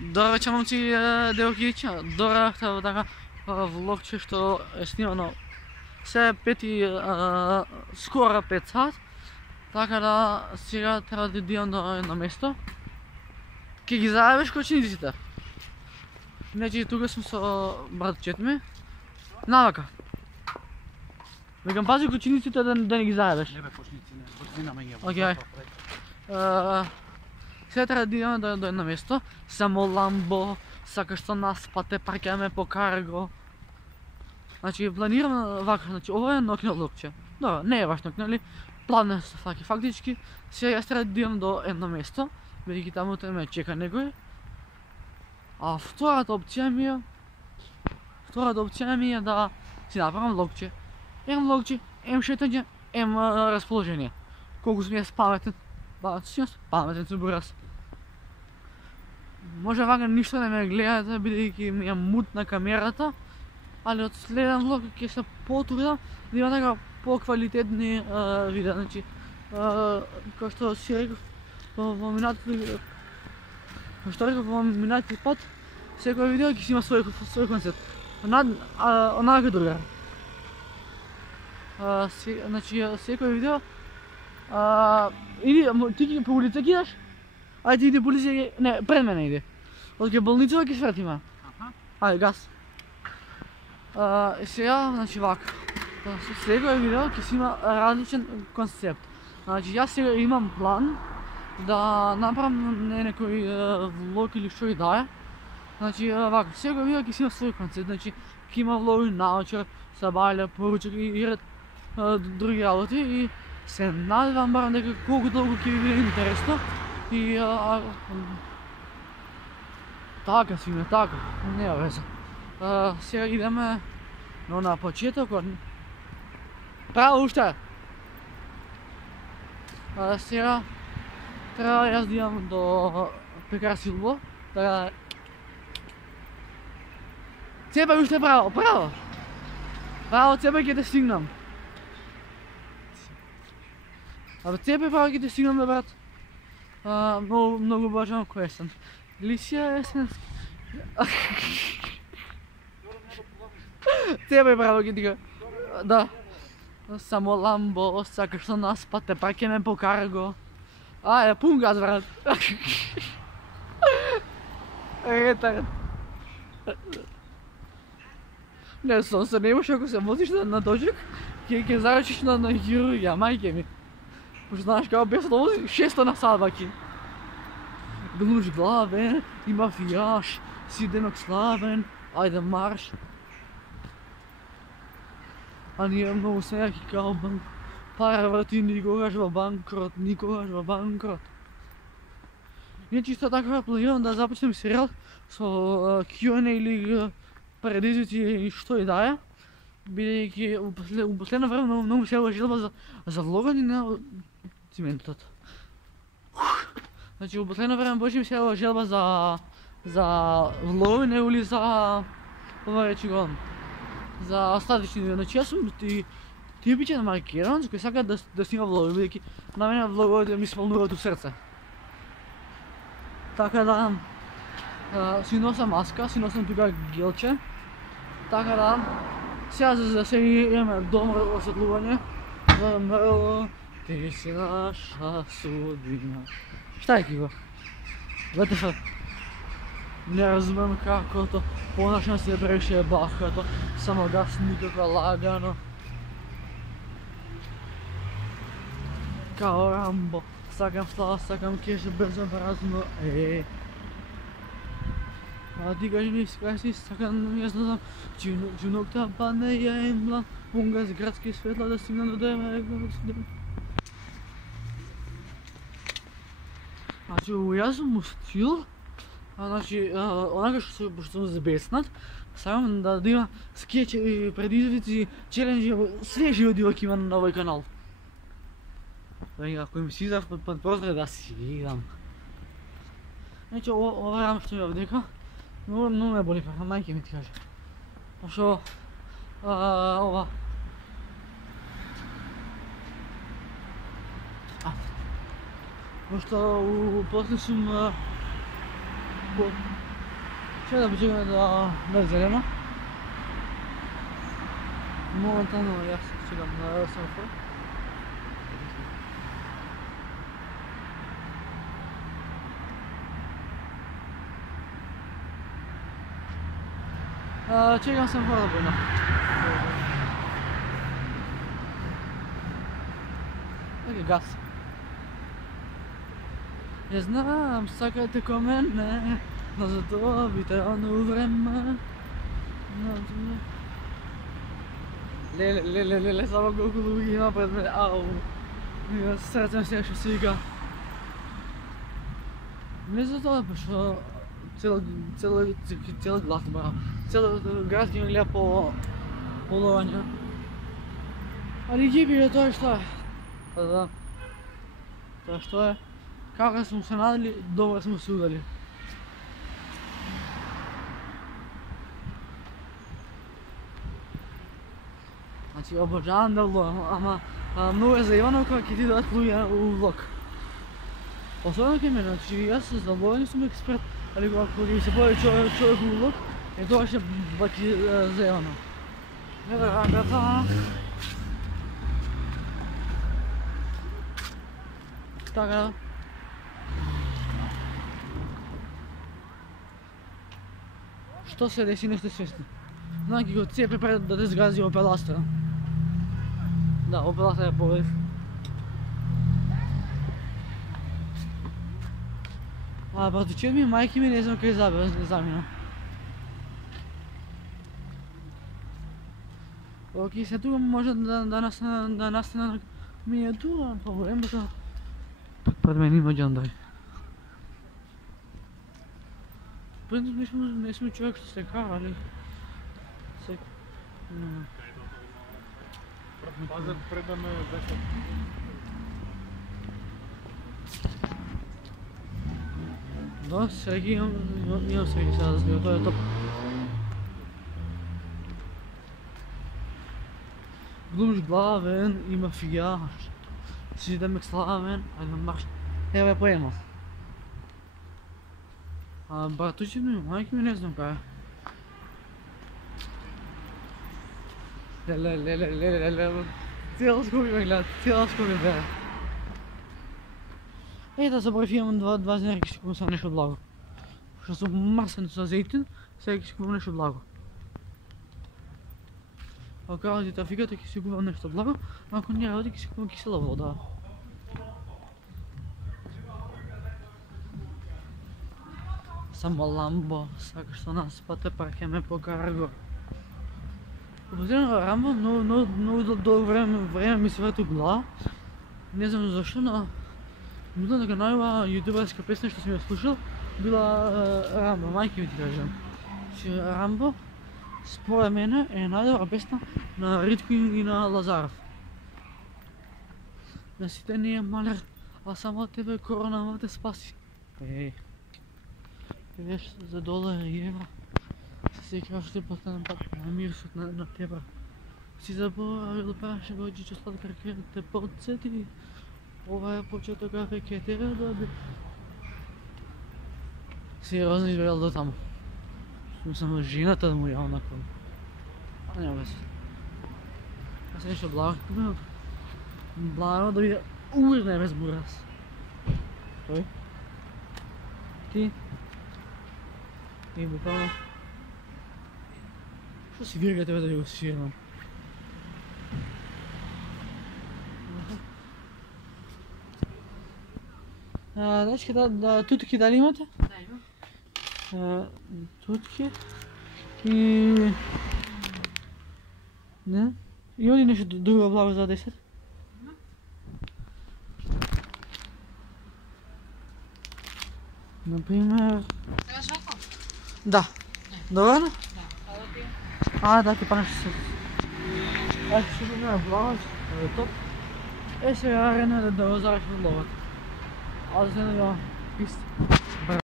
Добре вечер, момци, девojkice. Добре, така влогче што е снимано се 5 скоро 5 сат. Така да сега треба да идам до едно место. Ке ги заебеш кочиниците. Значи тука сум со братчет ми. Навака. Викам пази кочиниците да не ги заебеш. Не бе кочиници, не. Брзина ме јава. Океј. Сега треба да идеме до едно место. Само ламбо, сакаш што нас пате паркеме по карго. Значи планирам вака, значи ова е ноќно влогче. Добро, не е баш ноќно, нели? Планирам се факи. Фактички сега јас треба да идам до едно место, бидејќи таму тоа ме чека некој. А втората опција ми е да си направам влогче. Ем влогче, ем шетање, ем расположение. Колку сум јас паметен. Паметен сум бурас. Може вака ништо не ме гледате, бидејќи ми е мутна камерата, али од следен влог ќе се потрудам да има така поквалитетни видеа. Значи, како што си реков во минатиот пат, секој видео ќе си има свој концепт. Онака другар. Значи, секој видео иди, ти ги по улица ги идеш? Ајде иди по улица, не, пред мене иди. Од ке болницава ќе свратиме. Ајде, газ. Сега, значи вака. Секој видео ќе си има различен концепт. Значи, јас сега имам план да направам некој влог или што и да е. Значи, вака, секој видео ќе си има свој концепт. Значи, ќе има влогови научар, сабајле, поручак и ред други работи. И се надевам барам дека колку долго ќе ви биде интересно и така симе, така, нема веза. Сега идеме на почетокот. Право уште. Сега треба јас да идам до Пекар Силво, така цепа уште право. Право цепа ќе те стигнам. Абе цепе право ќе те стигнам, бе брат. Многу бажам кој сум. Лисија есенски. Цепе право ќе ти да. Само ламбо, сакаш со нас пате паркеме по карго. Пун газ, брат. Ретард. Не, се немаш ако се возиш на дожек, ќе зарачиш на хирургија, мајке ми. Пошто знаеш како без да вози 600 на сат баки. Глумиш главен, и мафијаш, си денок славен, ајде марш. А ние многу се јаки као банк. Пара врати никогаш во банкрот. Ние чисто така планирам да започнем серијал со Q&A или предизвици и што и да е. Бидејќи у последно време многу се јавува желба за влогање на циментот. Значи у последно време божи ми се јавува желба за влогање или за ова речи го за остатични видеа. Значи јас сум типичен маркеран кој сака да снима влогови, бидејќи на мене влоговите ми спалнуваат у срце. Така да си носам маска, си носам тука гелче. Така да сега за сега имаме добро осветлување. Замрlo, ти си наша судбина. Шта е киго? ВТФ. Не разумем какото понашно се бреше бахато, само газ никако лагано. Као Рамбо, сакам слава, сакам кеш, брзо празно, А ти кажи ми, скаси, сакам, јас да знам, чунокта падне ја емблан, пунгаз градски светла да стигнам до деме, Значи, јас сум у стил, значи, онака што сум забеснат, сакам да има скеч, предизвици, челенџи, све животи ќе има на овој канал. Ако им си изав под прозор да си видам. Значи, ова рама што ми овдека, многу ме боли, мајке ми ти каже. Пошто, ова. Пошто после сум Ще да почекаме да зелено. Моментално аз чекам на семафор. Čekam semafora da bude. Neki gas. Не знам, сакате ко мене, но за това би трябвало време. Леле, само колко други има пред мен, ау. Сърцем се ще свика. Не за това, защото цял глас бара. Цял град ги ме гледа по ловanja. Ali gibi to je što je. Pa da. To je što je. Kako smo se nadali, dobro smo se udali. Znači obožavam da lovim, ama много е заебано как ти дадат луѓе у влог. Особено кај мене, значи јас за ловење сум експерт, али ако ги се појави човек у влог, тоа ќе баки заебано. Не верувам да тоа. Така. Што се деси не сте свесни. Знаки го цепе пред да те сгази Opel Astra. Да, Opel Astra е повеќе. Братовчет ми, мајки ми, не знам кај замина. Окей, се тука може да настане миниатура, проблем да пред мен има джандари. Принцип не сме човек што се кара, али... Пазар предаме вечер. Да, среги имам среги сега да срега, тоа е топ. Глумиш главен, има фигааш. Си да ме славен, ајде марш. Ева ја поема. Братучи ми, мајки ми не знам кај е. Леле, цела скоби ме гледат, цела скоби ме гледат. Ей да забравив имам два дена ќе си купам само нешто благо. Што сум марсен со зејтин, сега ќе си купам нешто благо. Ако работи трафиката ќе си купам нешто благо, а ако не работи ќе си купам кисела вода. Само Ламбо, сакаш со нас пате пак ќе ме покара го. Обозирам Рамбо, много долго време ми се врати у глава. Не знам зашто, но мислам дека најава јутуберска песна што сум ја слушал била Рамбо, мајки ми ти кажам. Рамбо, според мене, е најдобра песна на Ритко и на Лазаров. На сите не е малер, а само тебе коронава те спаси. Еј, веш за $1 и евро. Се крашите постанам пак на мирсот на теба. Си заборавил праше гоđiće сладкар ке те подсети. Ова е почеток кафе ке те доби. Сериозно избирал до таму. Мислам жената да му ја онако. А нема веќе. Аз се нешто благо купим. Благо да биде уверне без бурас. Тој? Ти? И буквално. Што си виргате бе да ви го свирнам? Дечки, тутки дали имате? Да, имам. Тутки и... Не? Има ли нешто друго благо за 10? Например... Сега швако? Да. Доволна? Да. Да, ќе панеш се. Ще го гледам благо, е топ. Сега рено да го зареш во ловот. Аз се надевам. Пист.